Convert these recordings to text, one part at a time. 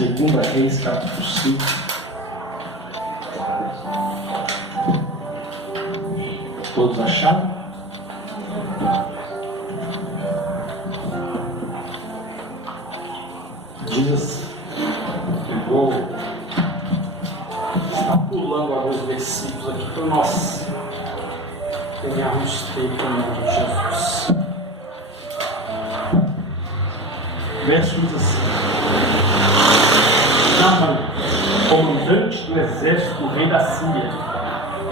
Segunda Reis, capítulo 5. Todos acharam? Diz assim, eu vou estar pulando alguns versículos aqui para nós ganharmos tempo em nome de Jesus. Verso diz assim: Naamã, comandante do exército do rei da Síria,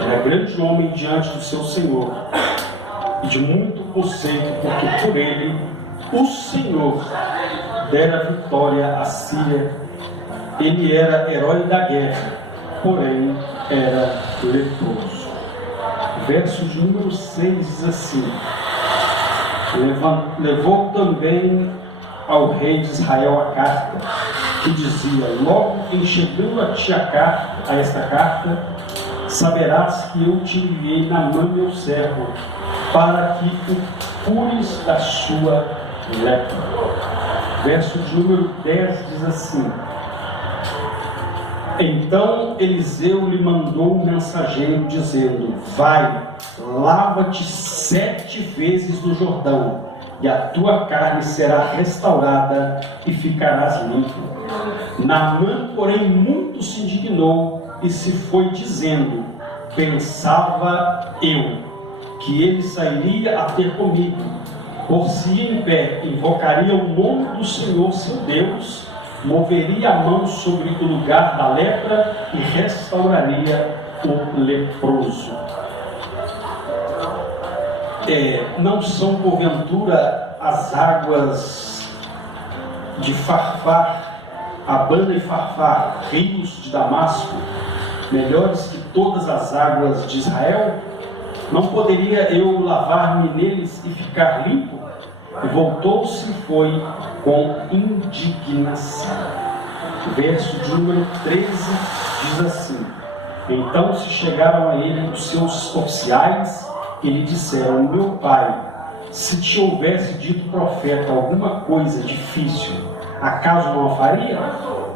era grande homem diante do seu senhor e de muito conceito, porque por ele o Senhor dera vitória à Síria. Ele era herói da guerra, porém era leproso. Verso de número 6 diz assim: Levou também ao rei de Israel a carta, que dizia: Logo em chegando a ti esta carta, saberás que eu te enviei Naamã meu servo, para que o cures da sua lepra. Verso de número 10 diz assim: Então Eliseu lhe mandou um mensageiro, dizendo: Vai, lava-te 7 vezes no Jordão, e a tua carne será restaurada e ficarás limpo. Naamã, porém, muito se indignou e se foi dizendo: Pensava eu que ele sairia a ter comigo, por-se-ia em pé, invocaria o nome do Senhor seu Deus, moveria a mão sobre o lugar da lepra e restauraria o leproso. Não são porventura as águas de Farfar, Abana e Farfar, rios de Damasco, melhores que todas as águas de Israel? Não poderia eu lavar-me neles e ficar limpo? E voltou-se e foi com indignação. Verso de número 13 diz assim: Então se chegaram a ele os seus oficiais e lhe disseram: Meu pai, se te houvesse dito profeta alguma coisa difícil, acaso não a faria?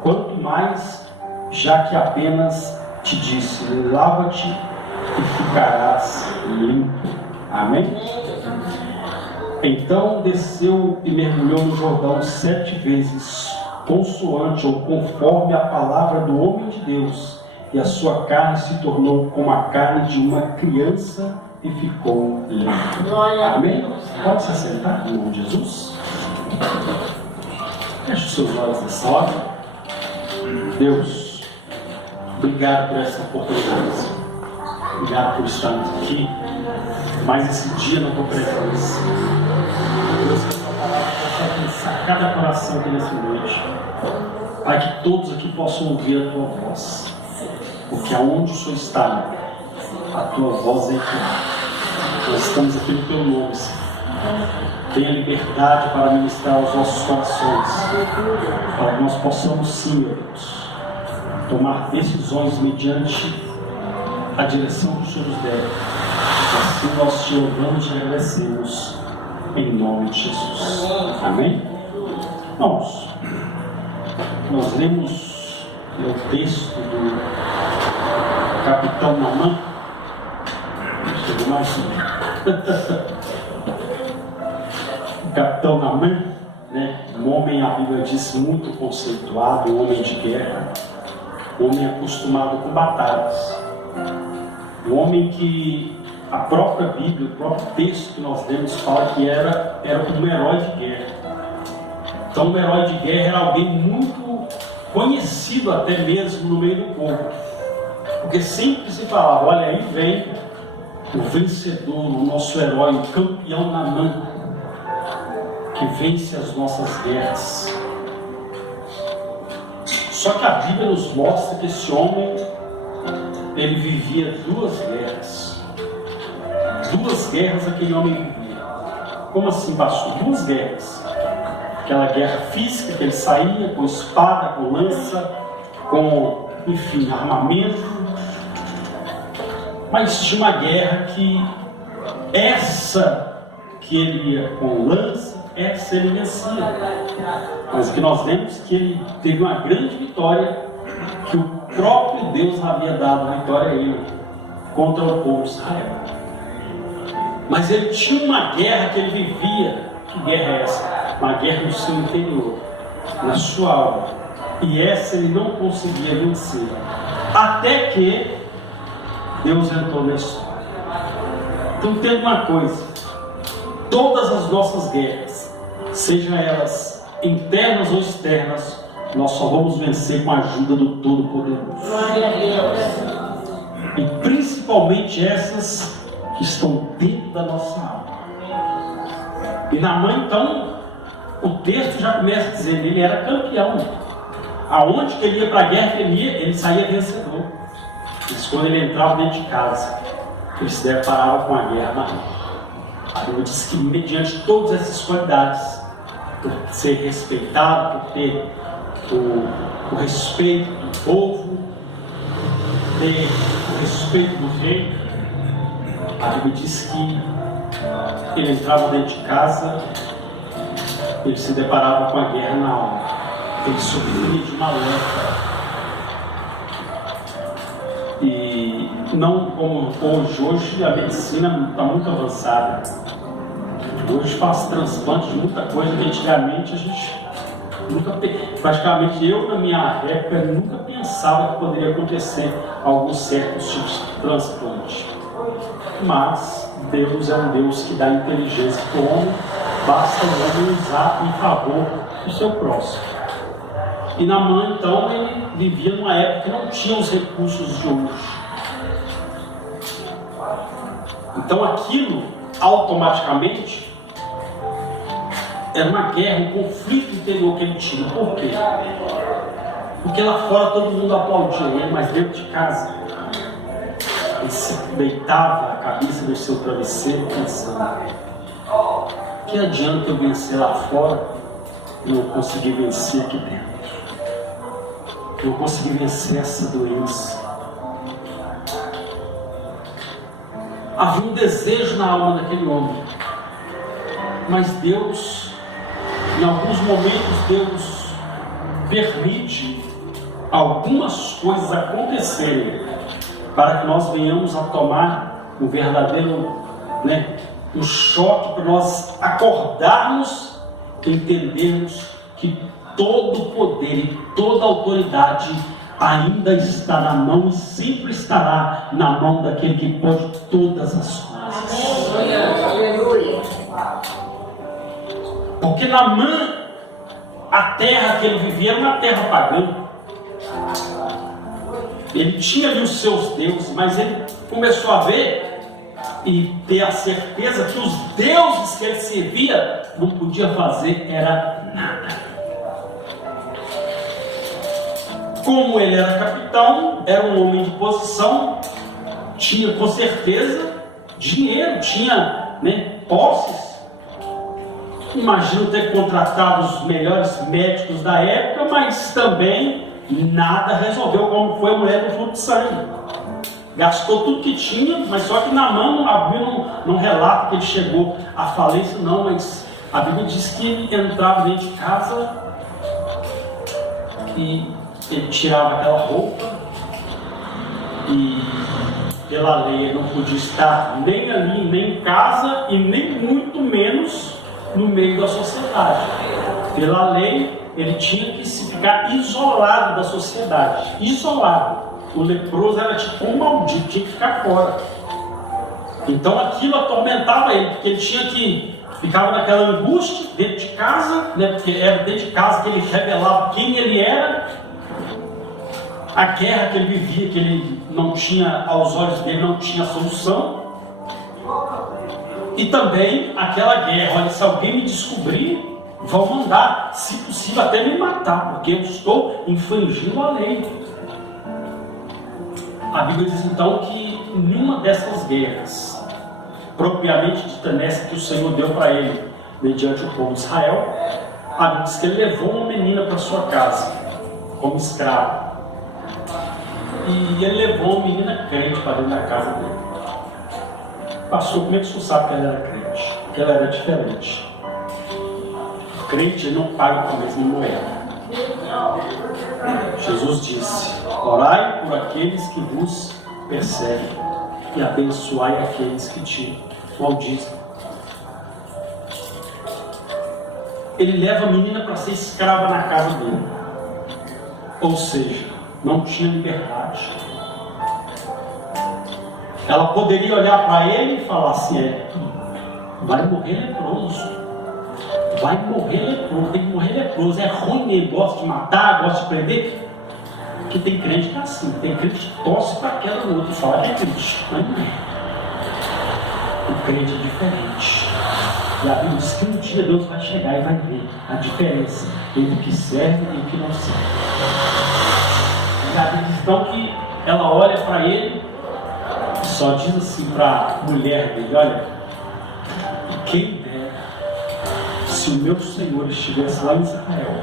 Quanto mais, já que apenas te disse: lava-te e ficarás limpo. Amém? Então desceu e mergulhou no Jordão 7 vezes, consoante ou conforme a palavra do homem de Deus, e a sua carne se tornou como a carne de uma criança e ficou limpa. Amém? Pode se assentar em nome de Jesus. Feche os seus olhos nessa hora. Deus, obrigado por essa oportunidade. Obrigado por estarmos aqui mais esse dia na tua presença. Deus, que a tua palavra possa alcançar cada coração aqui nessa noite. Pai, que todos aqui possam ouvir a tua voz, porque aonde o Senhor está, a tua voz é clara. Nós estamos aqui no teu nome, Senhor. Tenha liberdade para ministrar aos nossos corações, para que nós possamos, sim, meu Deus, tomar decisões mediante a direção que o Senhor nos deve. Assim nós te louvamos e agradecemos em nome de Jesus. Amém? Vamos. Nós lemos o texto do capitão Naamã. Chegou mais o capitão Naamã, né? Um homem, a Bíblia diz, muito conceituado, um homem de guerra, um homem acostumado com batalhas. Um homem que a própria Bíblia, o próprio texto que nós lemos fala que era um herói de guerra. Então, um herói de guerra era alguém muito conhecido até mesmo no meio do povo, porque sempre se falava: olha, aí vem o vencedor, o nosso herói, o campeão Naamã, que vence as nossas guerras. Só que a Bíblia nos mostra que esse homem, ele vivia 2 guerras. 2 guerras aquele homem vivia. Como assim, pastor? 2 guerras. Aquela guerra física que ele saía com espada, com lança, com, enfim, armamento. Mas tinha uma guerra que essa que ele ia com lança, essa ele vencia. Mas o que nós vemos é que ele teve uma grande vitória, que o próprio Deus havia dado a vitória a ele contra o povo de Israel. Mas ele tinha uma guerra que ele vivia. Que guerra é essa? Uma guerra no seu interior, na sua alma. E essa ele não conseguia vencer. Até que Deus entrou na história. Então tem uma coisa: todas as nossas guerras, sejam elas internas ou externas, nós só vamos vencer com a ajuda do Todo-Poderoso. Glória a Deus. E principalmente essas que estão dentro da nossa alma. E Naamã, então, o texto já começa a dizer: ele era campeão. Aonde que ele ia para a guerra, ele saía vencedor. Mas quando ele entrava dentro de casa, ele se deparava com a guerra na rua. A Bíblia diz que, mediante todas essas qualidades, por ser respeitado, por ter o respeito do povo, ter o respeito do rei, a Bíblia diz que ele entrava dentro de casa, ele se deparava com a guerra na alma, ele sofria de uma lepra. E não como hoje a medicina está muito avançada. Hoje faz transplante de muita coisa que antigamente a gente nunca, praticamente eu na minha época nunca pensava que poderia acontecer alguns certos tipos de transplante. Mas Deus é um Deus que dá inteligência para o homem, basta o homem usar em favor do seu próximo. E Naamã, então, ele vivia numa época que não tinha os recursos de hoje. Então aquilo, automaticamente, era uma guerra, um conflito interior que ele tinha. Por quê? Porque lá fora todo mundo aplaudia ele, mas dentro de casa ele se deitava a cabeça no seu travesseiro pensando: que adianta eu vencer lá fora e não conseguir vencer aqui dentro? Eu consegui vencer essa doença. Havia um desejo na alma daquele homem, mas Deus, em alguns momentos, Deus permite algumas coisas acontecerem para que nós venhamos a tomar um verdadeiro, um choque, para nós acordarmos e entendermos que todo o poder e toda a autoridade ainda está na mão e sempre estará na mão daquele que pode todas as coisas. Aleluia. Porque Naamã, a terra que ele vivia era uma terra pagã. Ele tinha ali os seus deuses, mas ele começou a ver e ter a certeza que os deuses que ele servia não podia fazer era nada. Como ele era capitão, era um homem de posição, tinha com certeza dinheiro, tinha posses. Imagino ter contratado os melhores médicos da época, mas também nada resolveu, como foi a mulher do fluxo de sangue. Gastou tudo que tinha, mas só que Naamã, a Bíblia não relata que ele chegou à falência, não, mas a Bíblia diz que ele entrava dentro de casa e ele tirava aquela roupa e pela lei ele não podia estar nem ali, nem em casa e nem muito menos no meio da sociedade. Pela lei ele tinha que se ficar isolado da sociedade, isolado. O leproso era tipo um maldito, tinha que ficar fora. Então aquilo atormentava ele, porque ele tinha que ficava naquela angústia dentro de casa, porque era dentro de casa que ele revelava quem ele era. A guerra que ele vivia, que ele não tinha, aos olhos dele, não tinha solução. E também aquela guerra: olha, se alguém me descobrir, vão mandar, se possível, até me matar, porque eu estou infringindo a lei. A Bíblia diz então que nenhuma dessas guerras, propriamente dita nessa que o Senhor deu para ele, mediante o povo de Israel, a Bíblia diz que ele levou uma menina para sua casa, como escravo. E ele levou uma menina crente para dentro da casa dele. Pastor, como é que o senhor sabe que ela era crente? Que ela era diferente. crente não paga com a mesma moeda. Jesus disse: orai por aqueles que vos perseguem e abençoai aqueles que te maldizem. Ele leva a menina para ser escrava na casa dele, ou seja, não tinha liberdade. Ela poderia olhar para ele e falar assim: vai morrer leproso. Vai morrer leproso, tem que morrer leproso. É ruim, ele gosta de matar, gosta de prender. Porque tem crente que é assim, tem crente que torce para aquela ou outra e fala que é crente, mas não é. O crente é diferente. E a Bíblia diz que um dia Deus vai chegar e vai ver a diferença entre o que serve e o que não serve. E a Bíblia diz então que ela olha para ele e só diz assim para a mulher dele: olha, quem dera se o meu Senhor estivesse lá em Israel.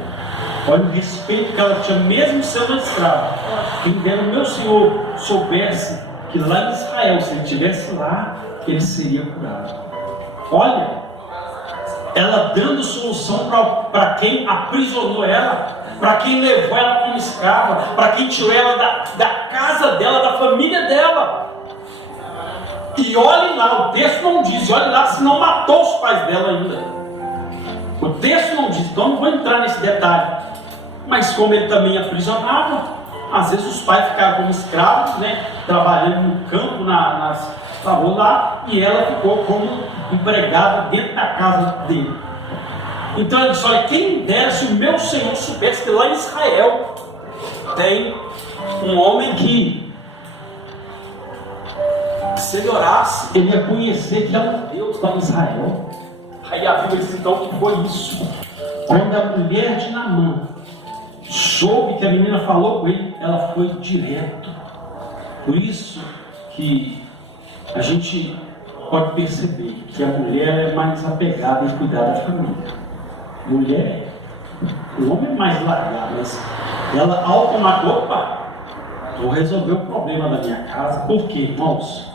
Olha o respeito que ela tinha, mesmo sendo escrava. Quem dera o meu Senhor soubesse que lá em Israel, se ele estivesse lá, ele seria curado. Olha, ela dando solução para quem aprisionou ela, para quem levou ela como escrava, para quem tirou ela da casa dela, da família dela. E olhe lá, o texto não diz, olhe lá se não matou os pais dela ainda. O texto não diz, então não vou entrar nesse detalhe. Mas como ele também aprisionava, às vezes os pais ficaram como escravos, né, trabalhando no campo, estavam lá, e ela ficou como empregada dentro da casa dele. Então ele disse: olha, quem dera se o meu Senhor soubesse que lá em Israel tem um homem que, se ele orasse, ele ia conhecer que é um Deus lá em Israel. Aí a Bíblia diz então que foi isso. Quando a mulher de Naamã soube que a menina falou com ele, ela foi direto. Por isso que a gente pode perceber que a mulher é mais apegada em cuidar da família. Mulher, o homem é mais largado, mas ela, ao tomar, opa, vou resolver o problema da minha casa. Por quê, irmãos?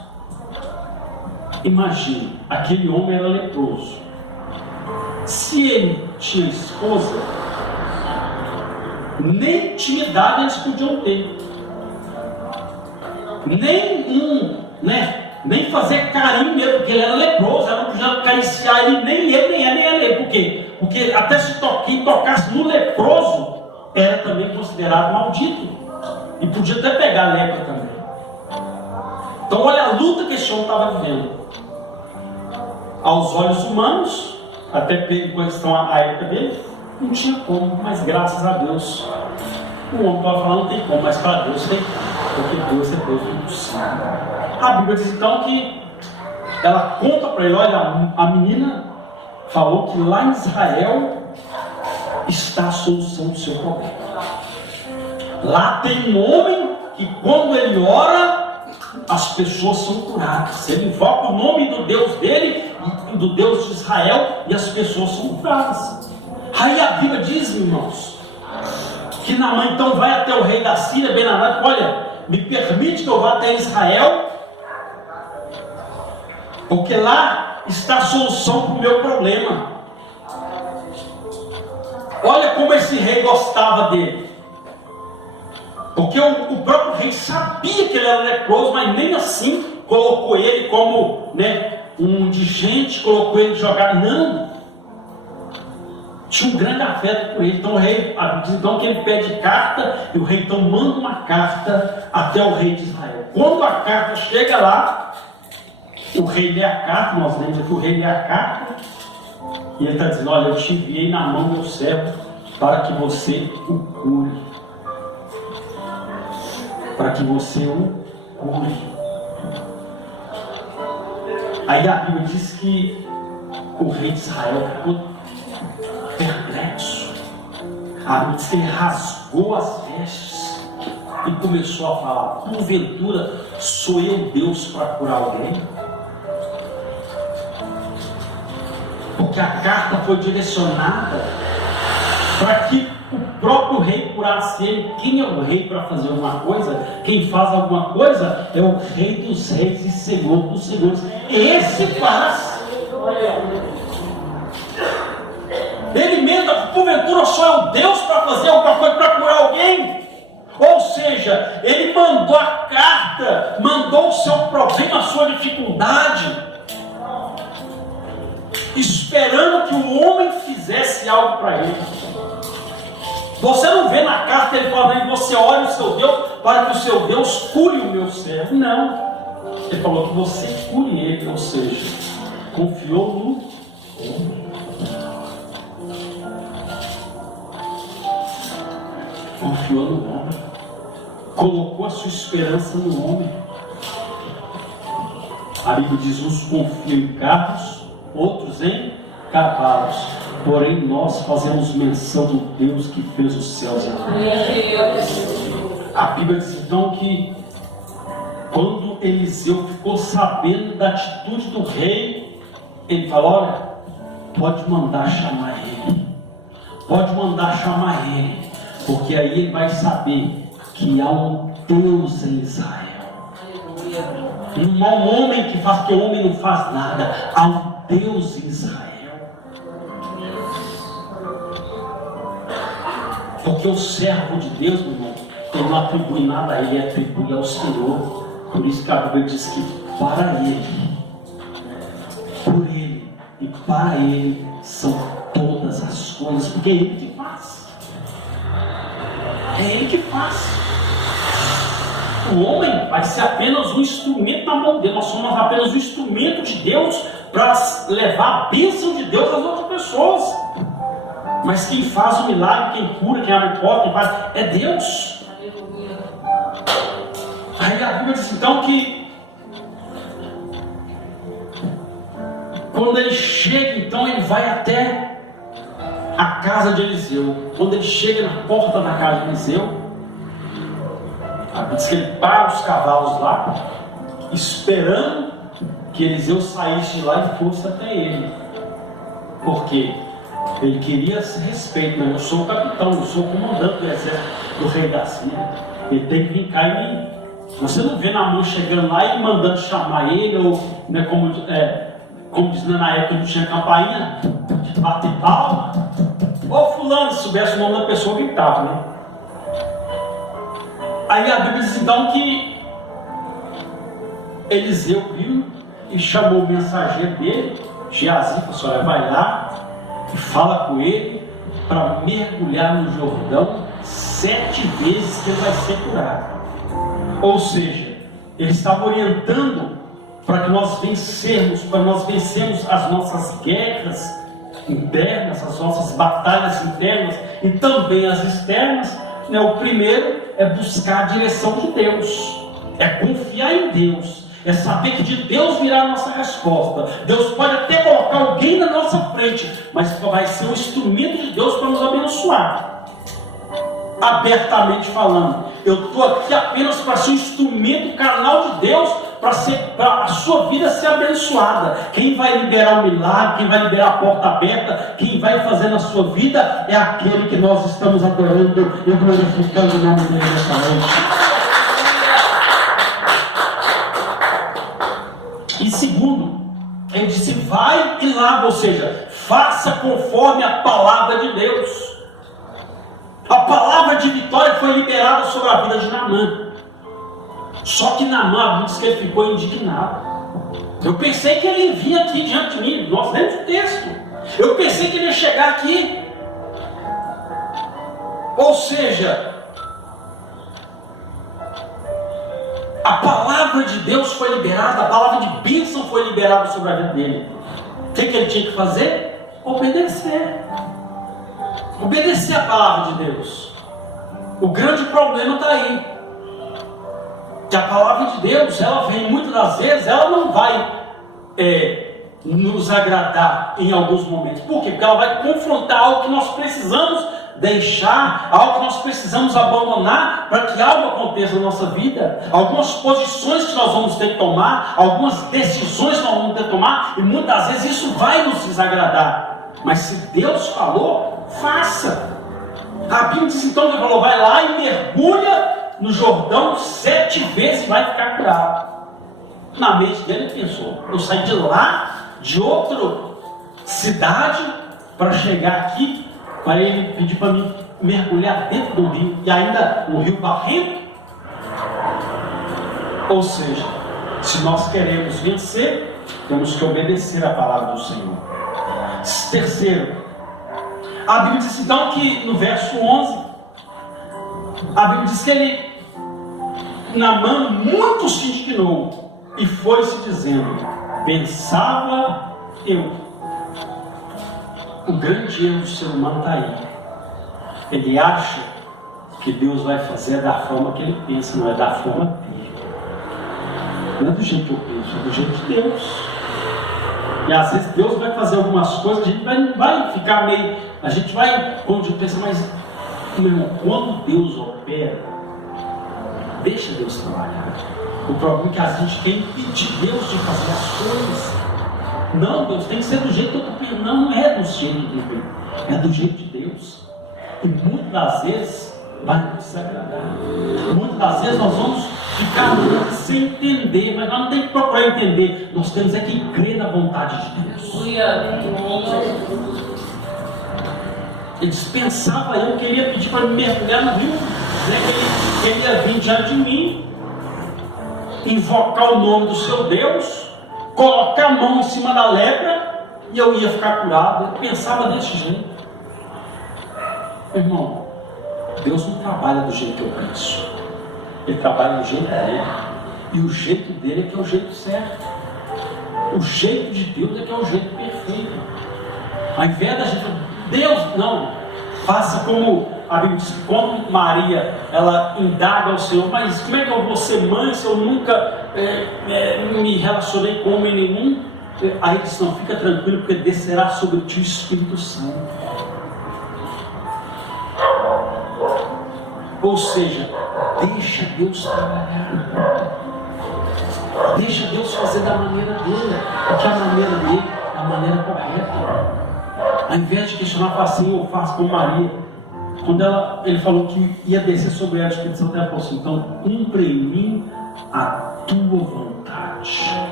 Imagine, aquele homem era leproso. Se ele tinha esposa, nem intimidade eles podiam ter, nem fazer carinho mesmo, porque ele era leproso, ela não podia acariciar ele, nem ele. Por quê? Porque até se tocasse no leproso, era também considerado maldito, e podia até pegar a lepra também. Então olha a luta que esse homem estava vivendo. Aos olhos humanos, até pelo questão à época dele, não tinha como, mas graças a Deus, o homem estava falando, não tem como, mas para Deus tem como, porque Deus é Deus do impossível. A Bíblia diz então que ela conta para ele: olha, a menina falou que lá em Israel está a solução do seu problema. Lá tem um homem que quando ele ora, as pessoas são curadas. Ele invoca o nome do Deus dele, do Deus de Israel, e as pessoas são curadas. Aí a Bíblia diz, irmãos, que Naamã então vai até o rei da Síria, Ben-Hadad: olha, me permite que eu vá até Israel, porque lá está a solução para o meu problema. Olha como esse rei gostava dele, porque o próprio rei sabia que ele era leproso, mas nem assim colocou ele como, um indigente, colocou ele jogar, não. Tinha um grande afeto por ele. Então o rei, diz então que ele pede carta, e o rei então manda uma carta até o rei de Israel. Quando a carta chega lá, o rei lê a carta, nós lemos aqui, o rei lê a carta, e ele está dizendo: olha, eu te enviei na mão do servo para que você o cure. Para que você o cure. Aí a Bíblia diz que o rei de Israel ficou perplexo. A Bíblia diz que ele rasgou as vestes e começou a falar: porventura sou eu Deus para curar alguém? Porque a carta foi direcionada para que o próprio rei curasse ele. Quem é o rei para fazer alguma coisa? Quem faz alguma coisa é o Rei dos Reis e Senhor dos Senhores. Esse faz. Ele mesmo Porventura só é o Deus para fazer alguma coisa, para curar alguém? Ou seja, ele mandou a carta, mandou o seu problema, a sua dificuldade, esperando que o homem fizesse algo para ele. Você não vê na carta ele falando, você ore o seu Deus para que o seu Deus cure o meu servo. Não. Ele falou que você cure ele, ou seja, confiou no homem. Confiou no homem. Colocou a sua esperança no homem. A Bíblia diz, uns confiam em carros, outros em cavalos. Porém nós fazemos menção do Deus que fez os céus e a terra. A Bíblia diz então que quando Eliseu ficou sabendo da atitude do rei, ele falou, olha, pode mandar chamar ele. Pode mandar chamar ele. Porque aí ele vai saber que há um Deus em Israel. Não há um homem que faz, porque o homem não faz nada. Há um Deus em Israel. Porque o servo de Deus, meu irmão, ele não atribui nada a ele, ele atribui ao Senhor. Por isso que a Bíblia diz que para ele, por ele e para ele são todas as coisas, porque é ele que faz. É ele que faz. O homem vai ser apenas um instrumento na mão dele. Nós somos apenas um instrumento de Deus para levar a bênção de Deus às outras pessoas. Mas quem faz o milagre, quem cura, quem abre porta, quem faz, é Deus. Aí a Bíblia diz então que quando ele chega, então ele vai até a casa de Eliseu. Quando ele chega na porta da casa de Eliseu, a Bíblia diz que ele para os cavalos lá, esperando que Eliseu saísse de lá e fosse até ele. Por quê? Ele queria esse respeito, né? Eu sou o capitão, eu sou o comandante do exército do rei da Síria. Ele tem que vir cá e me... Você não vê na mão chegando lá e mandando chamar ele, ou né, como diz na época não tinha campainha, bater palma. Ou fulano, se soubesse o nome da pessoa, gritava, né? Aí a Bíblia diz então que Eliseu viu e chamou o mensageiro dele, Geazi, falou assim, olha, vai lá e fala com ele para mergulhar no Jordão 7 vezes que ele vai ser curado. Ou seja, ele estava orientando para que nós vencermos as nossas guerras internas, as nossas batalhas internas e também as externas. Né? O primeiro é buscar a direção de Deus, é confiar em Deus, é saber que de Deus virá a nossa resposta. Deus pode até colocar alguém na nossa frente, mas vai ser um instrumento de Deus para nos abençoar. Abertamente falando, eu estou aqui apenas para ser um instrumento, canal de Deus, para a sua vida ser abençoada. Quem vai liberar o milagre, quem vai liberar a porta aberta, quem vai fazer na sua vida é aquele que nós estamos adorando e glorificando o nome dele nessa noite. E segundo, ele disse, vai e lava, ou seja, faça conforme a palavra de Deus. A palavra de vitória foi liberada sobre a vida de Naamã. Só que Naamã diz que ele ficou indignado. Eu pensei que ele vinha aqui diante de mim. Nós lemos o texto. Eu pensei que ele ia chegar aqui. Ou seja, a palavra de Deus foi liberada, a palavra de bênção foi liberada sobre a vida dele. O que ele tinha que fazer? Obedecer. Obedecer a palavra de Deus. O grande problema está aí. Que a palavra de Deus, ela vem muitas das vezes, ela não vai nos agradar em alguns momentos. Por quê? Porque ela vai confrontar algo que nós precisamos deixar, algo que nós precisamos abandonar para que algo aconteça na nossa vida. Algumas posições que nós vamos ter que tomar, algumas decisões que nós vamos ter que tomar, e muitas vezes isso vai nos desagradar. Mas se Deus falou, faça. A Bíblia diz então que ele falou, vai lá e mergulha no Jordão 7 vezes e vai ficar curado. Na mente dele ele pensou, eu saí de lá, de outra cidade, para chegar aqui para ele pedir para mim mergulhar dentro do rio, e ainda um rio barrento. Ou seja, se nós queremos vencer, temos que obedecer a palavra do Senhor. Terceiro, a Bíblia diz então que no verso 11, a Bíblia diz que ele, Naamã, muito se indignou e foi-se dizendo: pensava eu. O grande erro do ser humano está aí. Ele acha que Deus vai fazer da forma que ele pensa, não é da forma dele. Não é do jeito que eu penso, é do jeito de Deus. E às vezes Deus vai fazer algumas coisas, a gente vai ficar meio. A gente vai, quando a gente pensa, mas, meu irmão, quando Deus opera, deixa Deus trabalhar. O problema é que a gente quer impedir Deus de fazer as coisas. Não, Deus tem que ser do jeito que eu estou pensando. Não é do jeito dele, é do jeito de Deus. E muitas das vezes vai nos desagradar. Muitas das vezes nós vamos ficar sem entender, mas nós não temos que procurar entender. Nós temos é que crer na vontade de Deus. Ele dispensava eu, que ele ia pedir para me mergulhar no rio, né? Que ele ia vir diante de mim, invocar o nome do seu Deus, colocar a mão em cima da lepra e eu ia ficar curado. Ele pensava desse jeito. Irmão, Deus não trabalha do jeito que eu penso. Ele trabalha do jeito dele. E o jeito dele é que é o jeito certo. O jeito de Deus é que é o jeito perfeito. Ao invés da gente, Deus, não, faça como a Bíblia diz, quando Maria, ela indaga ao Senhor: mas como é que eu vou ser mãe se eu nunca me relacionei com homem nenhum? Aí ele diz: não, fica tranquilo, porque descerá sobre ti o Espírito Santo. Ou seja, deixa Deus trabalhar. Deixa Deus fazer da maneira dele, porque a maneira dele é a maneira correta. Ao invés de questionar, fala assim: eu faço como Maria. Quando ele falou que ia descer sobre ela o Espírito Santo, ela falou assim: então cumpre em mim a tua vontade.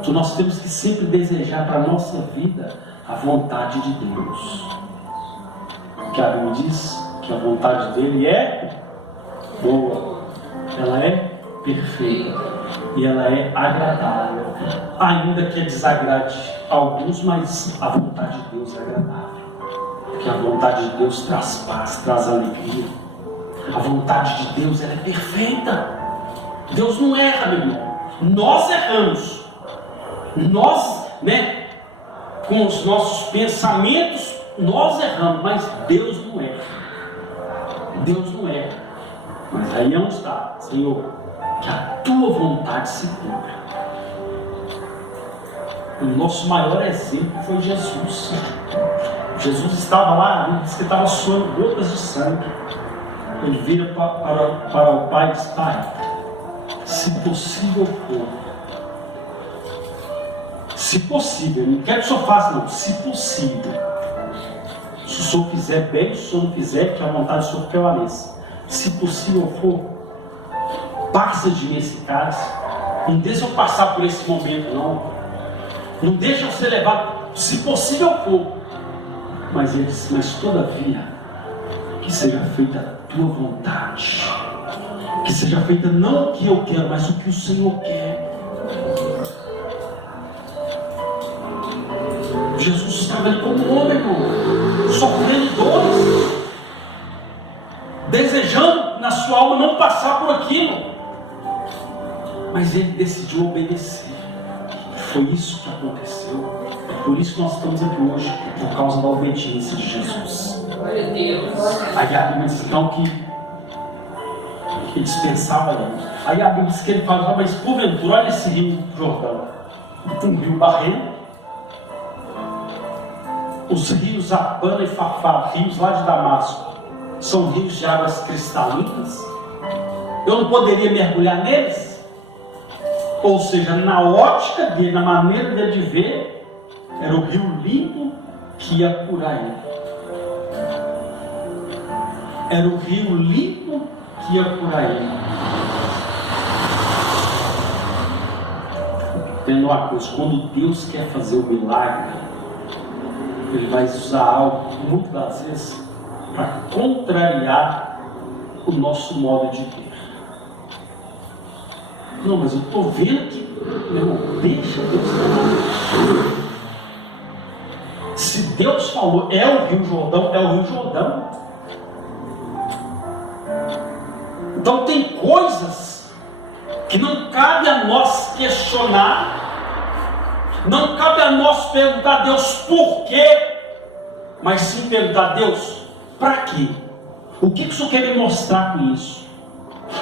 Então nós temos que sempre desejar para a nossa vida a vontade de Deus. Porque a Bíblia diz que a vontade dele é boa, ela é perfeita e ela é agradável, ainda que desagrade alguns, mas a vontade de Deus é agradável, porque a vontade de Deus traz paz, traz alegria. A vontade de Deus, ela é perfeita. Deus não erra, meu irmão. Nós erramos. Nós, com os nossos pensamentos, nós erramos, mas Deus não erra. Deus não erra. Mas aí é onde está: Senhor, que a tua vontade se cumpra. O nosso maior exemplo foi Jesus. Jesus estava lá, diz que estava suando gotas de sangue. Ele vira para o Pai e diz: Pai, se possível for, se possível, não quero que o Senhor faça, não, se possível, se o Senhor fizer bem, se o Senhor não fizer, que a vontade do Senhor prevaleça. Se possível for, passa de mim esse cálice. Não deixa eu passar por esse momento, não. Não deixa eu ser levado, se possível for. Mas ele disse: mas todavia, que seja feita a tua vontade. Que seja feita não o que eu quero, mas o que o Senhor quer. Jesus estava ali como homem, irmão, sofrendo dores, desejando na sua alma não passar por aquilo, mas ele decidiu obedecer. Foi isso que aconteceu. É por isso que nós estamos aqui hoje, por causa da obediência de Jesus. Glória a Deus. Aí a Bíblia diz então que ele dispensava ele. Aí a Bíblia diz que ele fala: mas porventura, olha esse rio Jordão, um rio barrento. Os rios Abana e Fafá, rios lá de Damasco, são rios de águas cristalinas. Eu não poderia mergulhar neles? Ou seja, na ótica dele, na maneira dele de ver, era o rio limpo que ia curar ele. Era o rio limpo que ia curar ele. Vendo uma coisa, quando Deus quer fazer o milagre, ele vai usar algo, muitas das vezes, para contrariar o nosso modo de ver. Não, mas eu estou vendo que, meu irmão, deixa Deus falar. Se Deus falou, é o Rio Jordão, é o Rio Jordão. Então tem coisas que não cabe a nós questionar, não cabe a nós perguntar a Deus por quê, mas sim perguntar a Deus, para quê? O que o Senhor quer me mostrar com isso?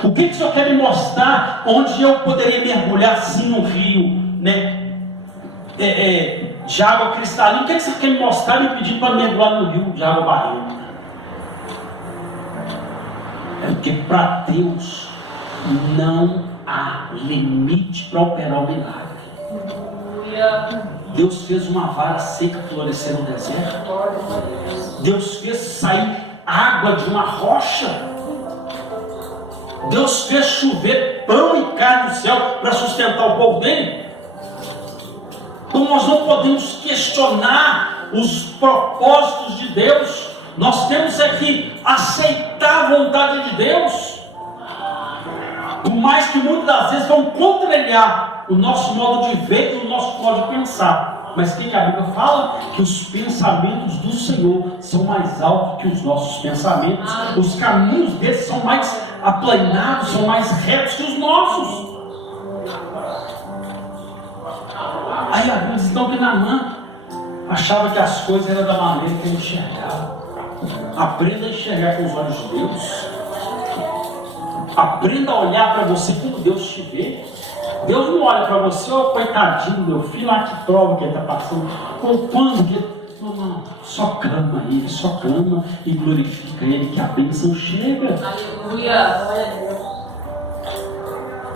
O que o Senhor quer me mostrar onde eu poderia mergulhar assim no rio, né? De água cristalina? O que o Senhor quer me mostrar e me pedir para mergulhar no rio de água barrenta? É porque para Deus não há limite para operar o milagre. Deus fez uma vara seca florescer no deserto. Deus fez sair água de uma rocha. Deus fez chover pão e carne do céu para sustentar o povo dele. Então nós não podemos questionar os propósitos de Deus. Nós temos que aceitar a vontade de Deus. Por mais que muitas das vezes vão contrariar o nosso modo de ver e o nosso modo de pensar. Mas o que a Bíblia fala? Que os pensamentos do Senhor são mais altos que os nossos pensamentos. Os caminhos deles são mais aplanados, são mais retos que os nossos. Aí a Bíblia diz então que Naamã achava que as coisas eram da maneira que ele enxergava. Aprenda a enxergar com os olhos de Deus. Aprenda a olhar para você como Deus te vê. Deus não olha para você, ó, coitadinho meu filho, lá que prova que ele está passando. Ou quando que ele... Não, só clama ele, só clama e glorifica ele, que a bênção chega. Aleluia.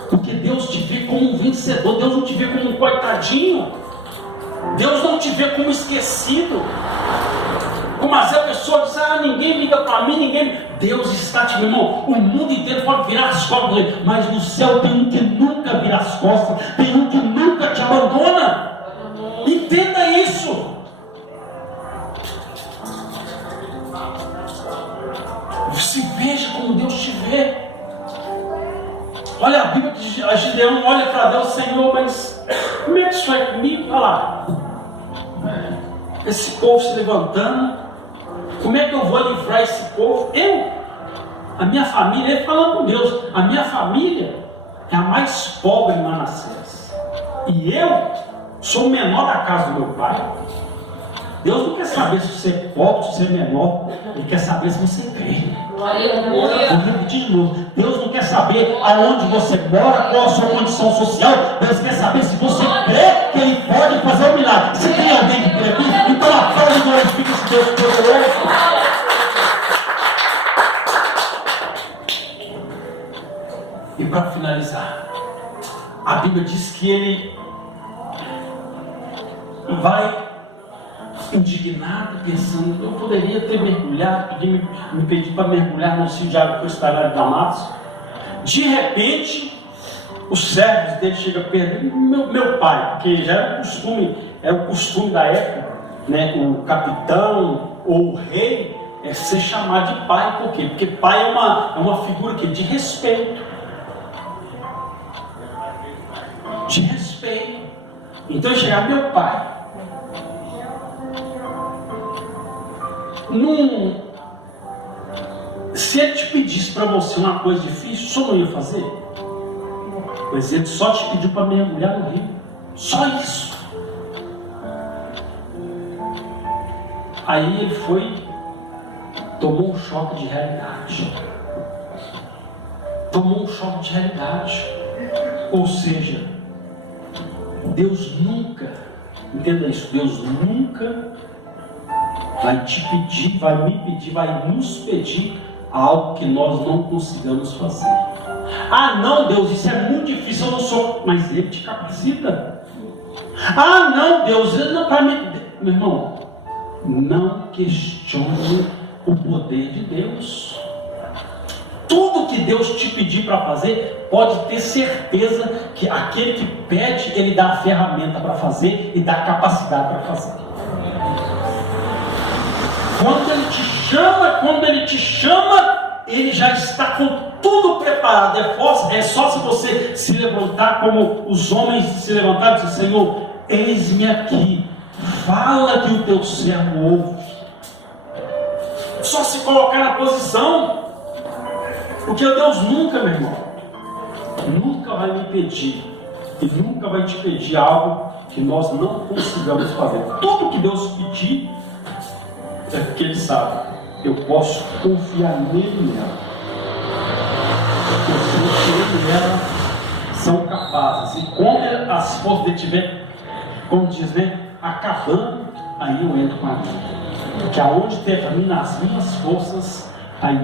Porque Deus te vê como um vencedor, Deus não te vê como um coitadinho, Deus não te vê como esquecido. Como às vezes a pessoa diz, ninguém liga para mim, ninguém... Deus está te vendo, irmão. O mundo inteiro pode virar as costas, mas no céu tem um que nunca vira as costas, tem um que nunca te abandona. Entenda isso. Se veja como Deus te vê. Olha a Bíblia que a Gideão olha para Deus, Senhor, mas como é que isso é comigo? Olha lá, esse povo se levantando, como é que eu vou livrar esse povo? A minha família, ele falando com Deus, a minha família é a mais pobre em Manassés, e eu sou o menor da casa do meu pai. Deus não quer saber se você é pobre, se você é menor, Ele quer saber se você crê. Vou repetir de novo. Deus não quer saber aonde você mora, qual a sua condição social. Deus quer saber se você crê que Ele pode fazer um milagre. Se tem alguém que crê aqui, então aplaude e glorifique esse Deus poderoso. E para finalizar, a Bíblia diz que ele vai indignado, pensando, eu poderia ter mergulhado, me pedir para mergulhar no rio de água cristalina de Damasco. De repente, os servos dele chegam perto, meu pai, porque já era o costume da época, né? O capitão ou o rei ser chamado de pai. Por quê? Porque pai é uma figura de respeito. De respeito. Então chegar meu pai. Se ele te pedisse para você uma coisa difícil, o senhor não ia fazer? Mas ele só te pediu para mergulhar no rio. Só isso. Aí ele foi, tomou um choque de realidade. Tomou um choque de realidade. Ou seja, Deus nunca, entenda isso, Deus nunca vai te pedir, vai me pedir, vai nos pedir algo que nós não consigamos fazer. Não, Deus, isso é muito difícil, eu não sou, mas Ele te capacita. Não, Deus, não para mim. Meu irmão, não questione o poder de Deus. Tudo que Deus te pedir para fazer, pode ter certeza que aquele que pede, Ele dá a ferramenta para fazer e dá a capacidade para fazer. Quando Ele te chama, Ele já está com tudo preparado. É só se você se levantar como os homens se levantaram e dizer: Senhor, eis-me aqui, fala que o teu servo ouve. Só se colocar na posição, porque Deus nunca, meu irmão, nunca vai me pedir, e nunca vai te pedir algo que nós não consigamos fazer. Tudo que Deus pedir é porque Ele sabe, eu posso confiar nele e nela. Eu sei que Ele e ela são capazes, e quando as forças dele estiver, como diz, né, acabando, aí eu entro com a vida. Que aonde termina as minhas forças, aí